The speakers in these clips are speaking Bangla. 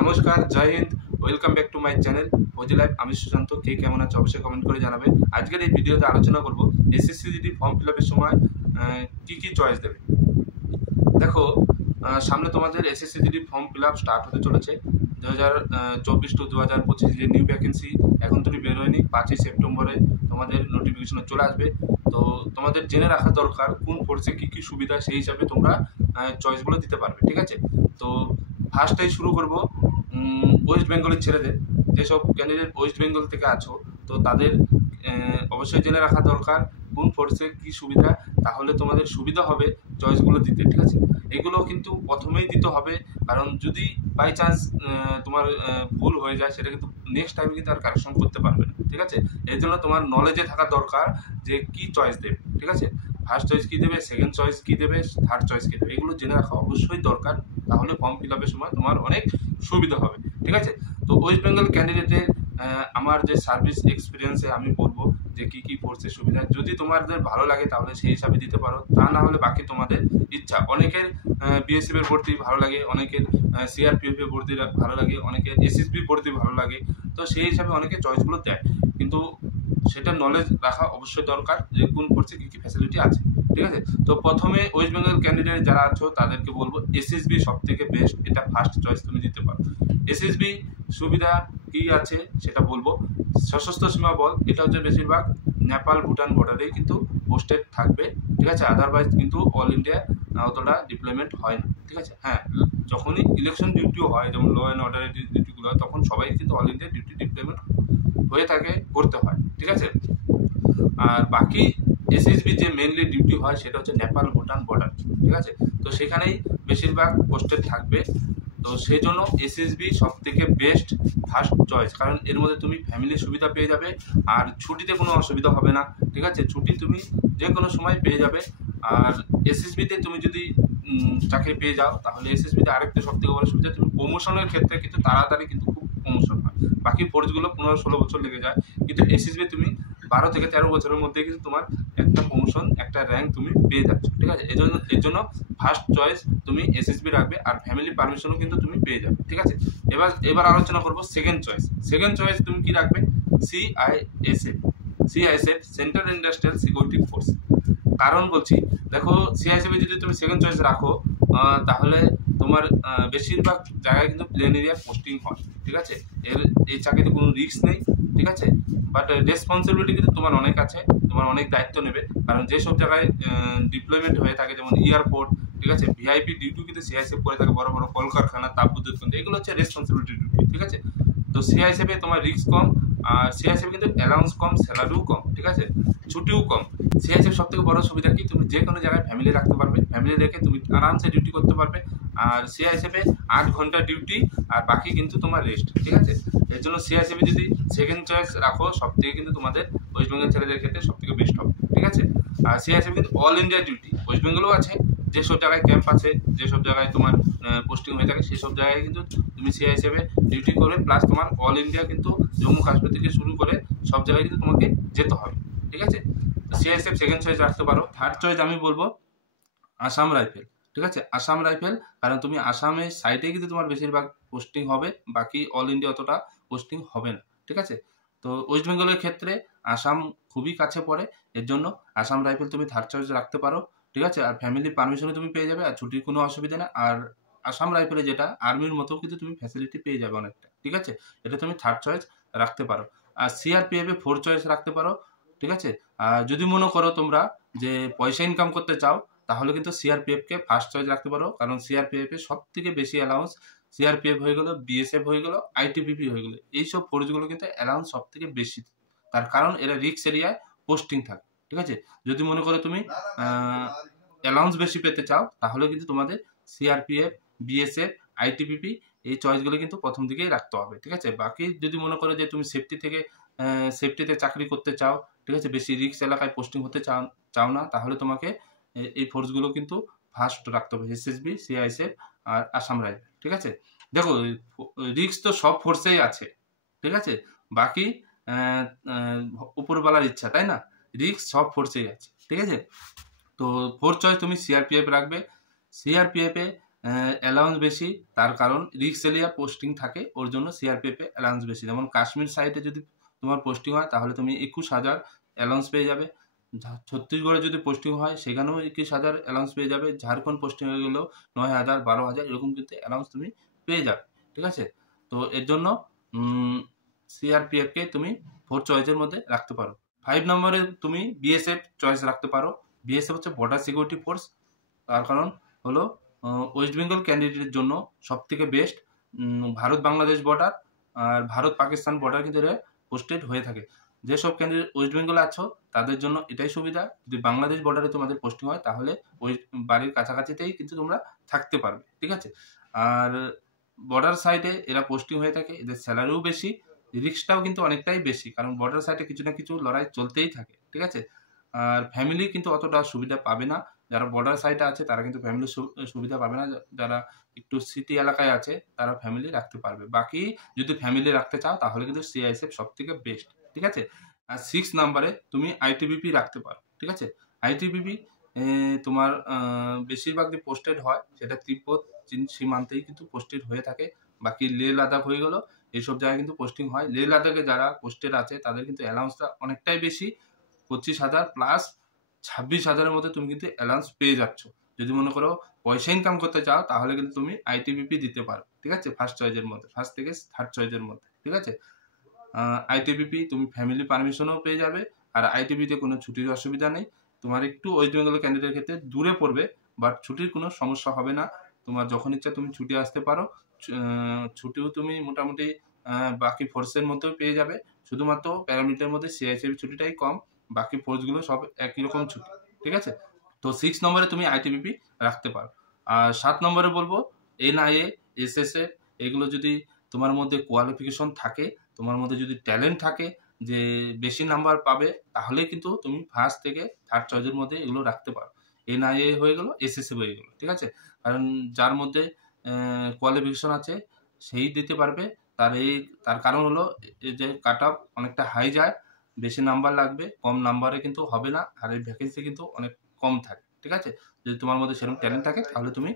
নমস্কার, জয় হিন্দ। Welcome back to my channel OG life. আমি সুশান্ত। কে কেমন আছে অবশ্যই কমেন্ট করে জানাবে। আজকের এই ভিডিওতে আলোচনা করব এসএসসি ফর্ম ফিল আপের সময় কি কি চয়েস দেবে। দেখো, সামনে তোমাদের SSC form fill up start হতে চলেছে 2024 টু 2025 যে নিউ ভ্যাকেন্সি এখন তুমি বেরোয়নি। 5ই সেপ্টেম্বরে তোমাদের নোটিফিকেশন চলে আসবে। তো তোমাদের জেনে রাখা দরকার কোন কোর্সে কী কী সুবিধা, সেই হিসাবে তোমরা চয়েসগুলো দিতে পারবে। ঠিক আছে, তো ফার্স্টেই শুরু করবো ওয়েস্ট বেঙ্গলের ছেলেদের। যেসব ক্যান্ডিডেট ওয়েস্ট বেঙ্গল থেকে আছো, তো তাদের অবশ্যই জেনে রাখা দরকার কোন কোর্সে কী সুবিধা, তাহলে তোমাদের সুবিধা হবে চয়েসগুলো দিতে। ঠিক আছে, এগুলো কিন্তু প্রথমেই দিতে হবে, কারণ যদি বাই চান্স তোমার ভুল হয়ে যায়, সেটা কিন্তু নেক্সট টাইমে কিন্তু আর কারেকশন করতে পারবে না। ঠিক আছে, এর জন্য তোমার নলেজে থাকা দরকার যে কি চয়েস দেবে। ঠিক আছে, ফার্স্ট চয়েস কী দেবে, সেকেন্ড চয়েস কী দেবে, থার্ড চয়েস কী দেবে, এগুলো জেনে রাখা অবশ্যই দরকার। তাহলে ফর্ম ফিল আপের সময় তোমার অনেক সুবিধা হবে। ঠিক আছে, তো ওয়েস্ট বেঙ্গল ক্যান্ডিডেটের আমার যে সার্ভিস এক্সপিরিয়েন্সে আমি বলবো যে কী কী কোর্সের সুবিধা, যদি তোমাদের ভালো লাগে তাহলে সেই হিসাবে দিতে পারো, তা না হলে বাকি তোমাদের ইচ্ছা। অনেকের বিএসএফ এর ভর্তি ভালো লাগে, অনেকের সিআরপিএফ এর ভর্তি ভালো লাগে, অনেকের এসএসবি ভর্তি ভালো লাগে। তো সেই হিসাবে অনেকে চয়েসগুলো দেয়, কিন্তু সেটা নলেজ রাখা অবশ্যই দরকার যে কোন কোর্সে কী কী ফ্যাসিলিটি আছে। ঠিক আছে, তো প্রথমে ওয়েস্ট বেঙ্গল ক্যান্ডিডেট যারা আছো তাদেরকে বলবো এসএসবি সব থেকে বেস্ট, এটা ফার্স্ট চয়েস তুমি দিতে পারো। এসএসবি সুবিধা কী আছে সেটা বলবো। সশস্ত্র সীমা বল, এটা হচ্ছে বেশিরভাগ নেপাল ভুটান বর্ডারেই কিন্তু পোস্টেড থাকবে। ঠিক আছে, আদারওয়াইজ কিন্তু অল ইন্ডিয়া অতটা ডিপ্লয়মেন্ট হয় না। ঠিক আছে, হ্যাঁ, যখনই ইলেকশন ডিউটিও হয়, যেমন ল অ্যান্ড অর্ডারের ডিউটিগুলো হয়, তখন সবাই কিন্তু অল ইন্ডিয়া ডিউটি ডিপ্লয়মেন্ট হয়ে থাকে, করতে হয়। ঠিক আছে, আর বাকি এসএসবি যে মেনলি ডিউটি হয় সেটা হচ্ছে নেপাল ভুটান বর্ডার। ঠিক আছে, তো সেখানেই বেশিরভাগ পোস্টেড থাকবে। তো সেই জন্য এসএসবি সব থেকে বেস্ট ফার্স্ট চয়েস, কারণ এর মধ্যে তুমি ফ্যামিলির সুবিধা পেয়ে যাবে, আর ছুটিতে কোনো অসুবিধা হবে না। ঠিক আছে, ছুটি তুমি যে কোনো সময় পেয়ে যাবে। আর এসএসবিতে তুমি যদি চাকরি পেয়ে যাও, তাহলে এসএসবিতে আরেকটা সব থেকে বড় সুবিধা, তুমি প্রমোশনের ক্ষেত্রে কিন্তু তাড়াতাড়ি কিন্তু খুব প্রমোশন হয়। বাকি ফোর্সগুলো 15-16 বছর লেগে যায়, কিন্তু এসএসবি তুমি 12 থেকে 13 বছরের মধ্যে কিন্তু তোমার একটা প্রমোশন, একটা র্যাঙ্ক তুমি পেয়ে যাচ্ছ। ঠিক আছে, এর জন্য ফার্স্ট চয়েস তুমি এসএসবি রাখবে, আর ফ্যামিলি পারমিশনও কিন্তু তুমি পেয়ে যাবে। ঠিক আছে, এবার আলোচনা করবো সেকেন্ড চয়েস। সেকেন্ড চয়েস তুমি কি রাখবে? CISF. CISF central industrial security force. কারণ বলছি, দেখো, সিআইএসএফ যদি তুমি সেকেন্ড চয়েস রাখো, তাহলে তোমার বেশিরভাগ জায়গায় কিন্তু প্লেন এরিয়া পোস্টিং হয়। ঠিক আছে, এই চাকরিতে কোনো রিস্ক নেই। ঠিক আছে, বাট রেসপন্সিবিলিটি কিন্তু তোমার অনেক আছে, তোমার অনেক দায়িত্ব নেবে। কারণ যেসব জায়গায় ডিপ্লয়মেন্ট হয়ে থাকে, যেমন এয়ারপোর্ট, ঠিক আছে, ভিআইপি ডিউটি কিন্তু সিআইএসএফ করে থাকে, বড় বড় কলকারখানা, তাপ বিদ্যুৎ কেন্দ্র, এগুলো হচ্ছে রেসপন্সিবিলিটি ডিউটি। ঠিক আছে, তো সিআইএসএফে তোমার রিস্ক কম, আর সিআইএসএফ কিন্তু অ্যালাউন্স কম, স্যালারিও কম। ঠিক আছে, ছুটিও কম। সিআইএসএফ সব থেকে বড় সুবিধা কি, তুমি যে কোনো জায়গায় ফ্যামিলি রাখতে পারবে, ফ্যামিলি রেখে তুমি আরামসে ডিউটি করতে পারবে। আর সিআইএসএফে 8 ঘন্টা ডিউটি, আর বাকি কিন্তু তোমার রেস্ট। ঠিক আছে, এর জন্য সিআইএসএফ যদি সেকেন্ড চয়েস রাখো, সব থেকে কিন্তু তোমাদের ওয়েস্ট বেঙ্গল ছেলেদের ক্ষেত্রে সব থেকে বেস্ট হবে। ঠিক আছে, আর সিআইএসএফ কিন্তু অল ইন্ডিয়া ডিউটি, ওয়েস্ট বেঙ্গলও আছে, যেসব জায়গায় ক্যাম্প আছে, যেসব জায়গায় তোমার পোস্টিং হয়ে থাকে, সেসব জায়গায় কিন্তু তুমি সিআইএসএফে ডিউটি করবে, প্লাস তোমার অল ইন্ডিয়া কিন্তু জম্মু কাশ্মীর থেকে শুরু করে সব জায়গায় কিন্তু তোমাকে যেতে হবে। ঠিক আছে, সিআইএসএফ সেকেন্ড চয়েস রাখতে পারো। থার্ড চয়েস আমি বলবো আসাম রাইফেল। ঠিক আছে, আসাম রাইফেল, কারণ তুমি আসামের সাইডে কিন্তু তোমার বেশিরভাগ পোস্টিং হবে, বাকি অল ইন্ডিয়া অতটা পোস্টিং হবে না। ঠিক আছে, তো ওয়েস্ট বেঙ্গলের ক্ষেত্রে আসাম খুবই কাছে পড়ে, এর জন্য আসাম রাইফেল তুমি থার্ড চয়েস রাখতে পারো। ঠিক আছে, আর ফ্যামিলি পারমিশনও তুমি পেয়ে যাবে, আর ছুটির কোনো অসুবিধা নেই। আর আসাম রাইফেলে যেটা আর্মির মতো কিন্তু তুমি ফ্যাসিলিটি পেয়ে যাবে অনেকটা। ঠিক আছে, এটা তুমি থার্ড চয়েস রাখতে পারো। আর সিআরপিএফ এ ফোর্থ চয়েস রাখতে পারো। ঠিক আছে, আর যদি মনে করো তোমরা যে পয়সা ইনকাম করতে চাও, তাহলে কিন্তু সিআরপিএফকে ফার্স্ট চয়েস রাখতে পারো, কারণ সিআরপিএফ এর সব থেকে বেশি অ্যালাউন্স, সিআরপিএফ হয়ে গেলো, বিএসএফ হয়ে গেলো, আইটিবিপি হয়ে গেলো, এইসব ফোর্সগুলো কিন্তু অ্যালাউন্স সব থেকে বেশি। তার কারণ এরা রিস্ক এরিয়ায় পোস্টিং থাকে। ঠিক আছে, যদি মনে করো তুমি অ্যালাউন্স বেশি পেতে চাও, তাহলে কিন্তু তোমাদের সিআরপিএফ, বিএসএফ, আইটিবিপি এই চয়েসগুলো কিন্তু প্রথম দিকেই রাখতে হবে। ঠিক আছে, বাকি যদি মনে করো যে তুমি সেফটিতে চাকরি করতে চাও, ঠিক আছে, বেশি রিস্ক এলাকায় পোস্টিং হতে চাও না, তাহলে তোমাকে এই ফোর্সগুলো কিন্তু ফার্স্ট রাখতে হবে, এসএসবি, সিআইএসএফ আর আসাম রাইফেল। ঠিক আছে, দেখো, রিস্ক তো সব ফোর্সেই আছে। ঠিক আছে, বাকি উপরওয়ালার ইচ্ছা, তাই না? রিস্ক সব ফোর্সেই আছে। ঠিক আছে, তো ফোর্থ চয়েস তুমি সিআরপিএফ রাখবে। সিআরপিএফে অ্যালাউন্স বেশি, তার কারণ রিক্স এরিয়া পোস্টিং থাকে, ওর জন্য সিআরপিএফে অ্যালাউন্স বেশি। যেমন কাশ্মীর সাইডে যদি তোমার পোস্টিং হয় তাহলে তুমি 21,000 অ্যালাউন্স পেয়ে যাবে। ছত্তিশগড়ে যদি পোস্টিং হয় সেখানেও 21,000 অ্যালাউন্স পেয়ে যাবে। ঝাড়খণ্ড পোস্টিং হয়ে গেলেও 9,000, 12,000 এরকম কিন্তু অ্যালাউন্স তুমি পেয়ে যাবে। ঠিক আছে, তো এর জন্য সিআরপিএফকে তুমি 4 চয়েসের মধ্যে রাখতে পারো। 5 নম্বরে তুমি বিএসএফ চয়েস রাখতে পারো। বিএসএফ হচ্ছে বর্ডার সিকিউরিটি ফোর্স। তার কারণ হলো ওয়েস্ট বেঙ্গল ক্যান্ডিডেটের জন্য সব থেকে বেস্ট। ভারত বাংলাদেশ বর্ডার আর ভারত পাকিস্তান বর্ডার কিন্তু এরা পোস্টেড হয়ে থাকে। যেসব ক্যান্ডিডেট ওয়েস্ট বেঙ্গলে আছো তাদের জন্য এটাই সুবিধা, যদি বাংলাদেশ বর্ডারে তোমাদের পোস্টিং হয় তাহলে ওই বাড়ির কাছাকাছিতেই কিন্তু তোমরা থাকতে পারবে। ঠিক আছে, আর বর্ডার সাইডে এরা পোস্টিং হয়ে থাকে, এদের স্যালারিও বেশি, রিস্কটাও কিন্তু অনেকটাই বেশি, কারণ বর্ডার সাইডে কিছু না কিছু লড়াই চলতেই থাকে। ঠিক আছে, আর ফ্যামিলি কিন্তু অতটা সুবিধা পাবে না। যারা বর্ডার সাইডে আছে তারা কিন্তু ফ্যামিলির সুবিধা পাবে না। যারা একটু সিটি এলাকায় আছে তারা ফ্যামিলি রাখতে পারবে। বাকি যদি ফ্যামিলি রাখতে চাও তাহলে কিন্তু সিআইএসএফ সব থেকে বেস্ট। ঠিক আছে, আর 6 নম্বরে তুমি আইটিবিপি রাখতে পারো। ঠিক আছে, আইটিবিপি তোমার বেশিরভাগ যে পোস্টেড হয় সেটা তিব্বত চীন সীমান্তেই কিন্তু পোস্টেড হয়ে থাকে। বাকি লে লাদাখ হয়ে গেল, এইসব জায়গায় কিন্তু পোস্টিং হয়। লে লাদাখে যারা পোস্টেড আছে তাদের কিন্তু অ্যালাউন্সটা অনেকটাই বেশি, 25,000 প্লাস 26,000-এর মধ্যে তুমি কিন্তু অ্যালাউন্স পেয়ে যাচ্ছ। যদি মনে করো পয়সা ইনকাম করতে চাও তাহলে কিন্তু তুমি আইটিবিপি দিতে পারো। ঠিক আছে, ফার্স্ট চয়েসের মধ্যে, ফার্স্ট থেকে থার্ড চয়েসের মধ্যে। ঠিক আছে, আইটিবিপি তুমি ফ্যামিলি পারমিশনও পেয়ে যাবে, আর আইটিবিতে কোনো ছুটির অসুবিধা নেই। তোমার একটু ওয়েস্ট বেঙ্গল ক্যান্ডিডেটের ক্ষেত্রে দূরে পড়বে, বাট ছুটির কোনো সমস্যা হবে না। তোমার যখন ইচ্ছা তুমি ছুটি আসতে পারো। ছুটিও তুমি মোটামুটি বাকি ফোর্সের মধ্যেও পেয়ে যাবে। শুধুমাত্র প্যারামিটারের মধ্যে সিআইএসএফ ছুটিটাই কম, বাকি ফোর্সগুলো সব একই রকম ছুটি। ঠিক আছে, তো 6 নম্বরে তুমি আইটিবিপি রাখতে পারো। আর 7 নম্বরে বলবো এনআইএ, এসএসএফ, এগুলো যদি তোমার মধ্যে কোয়ালিফিকেশন থাকে, তোমার মধ্যে যদি ট্যালেন্ট থাকে যে বেশি নাম্বার পাবে, তাহলে কিন্তু তুমি ফার্স্ট থেকে থার্ড চয়েসের মধ্যে এগুলো রাখতে পারো। এনআইএ হয়ে গেলো, এসএসএফ হয়ে গেলো। ঠিক আছে, কারণ যার মধ্যে কোয়ালিফিকেশন আছে সেই দিতে পারবে। তার কারণ হলো যে কাট অফ অনেকটা হাই যায়, বেশি নাম্বার লাগবে, কম নাম্বারে কিন্তু হবে না, আর এই ভ্যাকেন্সি কিন্তু অনেক কম থাকে। ঠিক আছে, যদি তোমার মধ্যে সেরকম ট্যালেন্ট থাকে তাহলে তুমি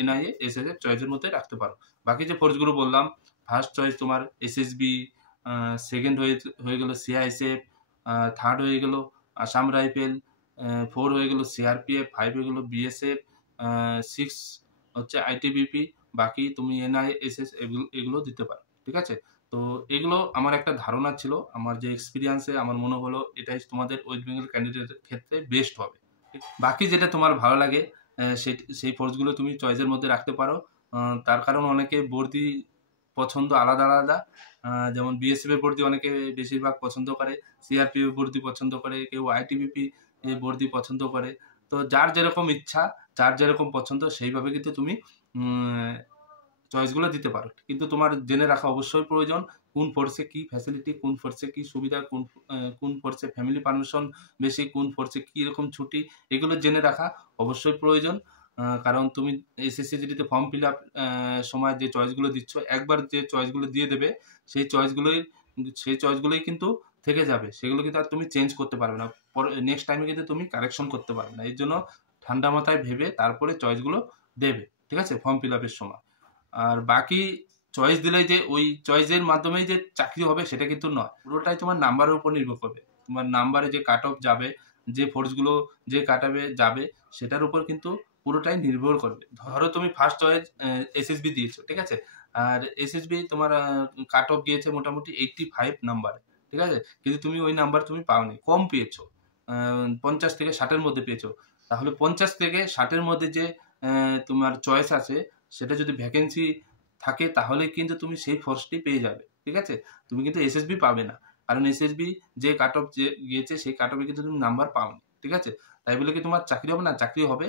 এনআইএ, এসএসএফ চয়েসের মধ্যে রাখতে পারো। বাকি যে ফোর্সগুলো বললাম, ফার্স্ট চয়েস তোমার এসএসবি, সেকেন্ড হয়ে গেল সিআইএসএফ, থার্ড হয়ে গেল আসাম রাইফেল, 4 হয়ে গেল সিআরপিএফ, 5 হয়ে গেল বিএসএফ, 6 হচ্ছে আইটিবিপি, বাকি তুমি এনআইএ, এসএস এগুলো দিতে পারো। ঠিক আছে, তো এগুলো আমার একটা ধারণা ছিল, আমার যে এক্সপিরিয়েন্সে আমার মনে হলো এটাই তোমাদের ওয়েস্ট বেঙ্গল ক্যান্ডিডেটের ক্ষেত্রে বেস্ট হবে। বাকি যেটা তোমার ভালো লাগে সেই ফোর্সগুলো তুমি চয়েসের মধ্যে রাখতে পারো। তার কারণ অনেকে বর্দি পছন্দ আলাদা আলাদা। যেমন বিএসএফ এর বর্দি অনেকে বেশিরভাগ পছন্দ করে, সিআরপিএফ বর্দি পছন্দ করে, কেউ আইটিবিপি বর্দি পছন্দ করে। তো যার যেরকম ইচ্ছা, যার যেরকম পছন্দ সেইভাবে কিন্তু তুমি চয়েসগুলো দিতে পারো। কিন্তু তোমার জেনে রাখা অবশ্যই প্রয়োজন কোন ফোর্সে কি ফ্যাসিলিটি, কোন ফোর্সে কি সুবিধা, কোন ফোর্সে ফ্যামিলি পারমিশন বেশি, কোন ফোর্সে কি রকম ছুটি, এগুলো জেনে রাখা অবশ্যই প্রয়োজন। কারণ তুমি এসএসসি জিডিতে ফর্ম ফিল আপ সময় যে চয়েসগুলো দিচ্ছ, একবার যে চয়েসগুলো দিয়ে দেবে সেই চয়েসগুলোই কিন্তু থেকে যাবে, সেগুলো কিন্তু আর তুমি চেঞ্জ করতে পারবে না, পরে নেক্সট টাইমে কিন্তু তুমি কারেকশন করতে পারবে না। এই জন্য ঠান্ডা মাথায় ভেবে তারপরে চয়েসগুলো দেবে। ঠিক আছে, ফর্ম ফিল আপের সময়। আর বাকি চয়েস দিলে যে ওই চয়েসের মাধ্যমেই যে চাকরি হবে সেটা কিন্তু নয়, পুরোটাই তোমার নাম্বারের উপর নির্ভর করবে। তোমার নাম্বারে যে কাট অফ যাবে, যে ফোর্সগুলো যে কাট অফে যাবে সেটার উপর কিন্তু পুরোটাই নির্ভর করবে। ধরো তুমি ফার্স্ট চয়েস এসএসবি দিয়েছো, ঠিক আছে, আর এসএসবি তোমার কাট অফ গিয়েছে মোটামুটি 85 নাম্বারে। ঠিক আছে, কিন্তু তুমি ওই নাম্বার তুমি পাওনি, কম পেয়েছো, 50 থেকে 60-এর মধ্যে পেয়েছো। তাহলে 50 থেকে 60-এর মধ্যে যে তোমার চয়েস আছে সেটা যদি ভ্যাকেন্সি থাকে তাহলে কিন্তু তুমি সেই ফোর্সটি পেয়ে যাবে। ঠিক আছে, তুমি কিন্তু এসএসবি পাবে না, কারণ এসএসবি যে কাট অফ যে গিয়েছে সেই কাট অফে কিন্তু তুমি নাম্বার পাওনি। ঠিক আছে, তাই বলে কি তোমার চাকরি হবে না? চাকরি হবে,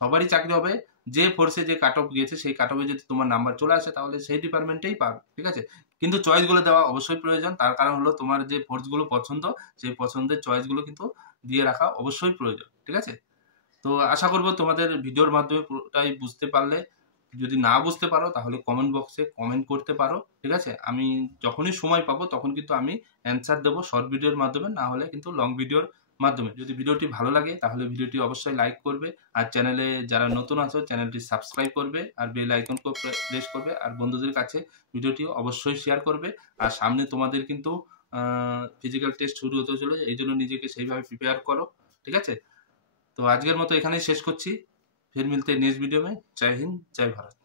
সবারই চাকরি হবে। যে ফোর্সে যে কাট অফ গিয়েছে সেই কাট অফে যদি তোমার নাম্বার চলে আসে তাহলে সেই ডিপার্টমেন্টেই পাবে। ঠিক আছে, কিন্তু চয়েসগুলো দেওয়া অবশ্যই প্রয়োজন। তার কারণ হলো তোমার যে ফোর্সগুলো পছন্দ সেই পছন্দের চয়েসগুলো কিন্তু দিয়ে রাখা অবশ্যই প্রয়োজন। ঠিক আছে, তো আশা করবো তোমাদের ভিডিওর মাধ্যমে পুরোটাই বুঝতে পারলে। যদি না বুঝতে পারো তাহলে কমেন্ট বক্সে কমেন্ট করতে পারো। ঠিক আছে, আমি যখনই সময় পাবো তখন কিন্তু আমি অ্যান্সার দেবো শর্ট ভিডিওর মাধ্যমে, না হলে কিন্তু লং ভিডিওর মাধ্যমে। যদি ভিডিওটি ভালো লাগে তাহলে ভিডিওটি অবশ্যই লাইক করবে, আর চ্যানেলে যারা নতুন আছো চ্যানেলটি সাবস্ক্রাইব করবে, আর বেল আইকনকেও প্রেস করবে, আর বন্ধুদের কাছে ভিডিওটি অবশ্যই শেয়ার করবে। আর সামনে তোমাদের কিন্তু ফিজিক্যাল টেস্ট শুরু হতে চলেছে, এই জন্য নিজেকে সেইভাবে প্রিপেয়ার করো, ঠিক আছে? তো আজকের মতো এখানেই শেষ করছি। फिर मिलते हैं नेक्स्ट वीडियो में। जय हिंद, जय भारत।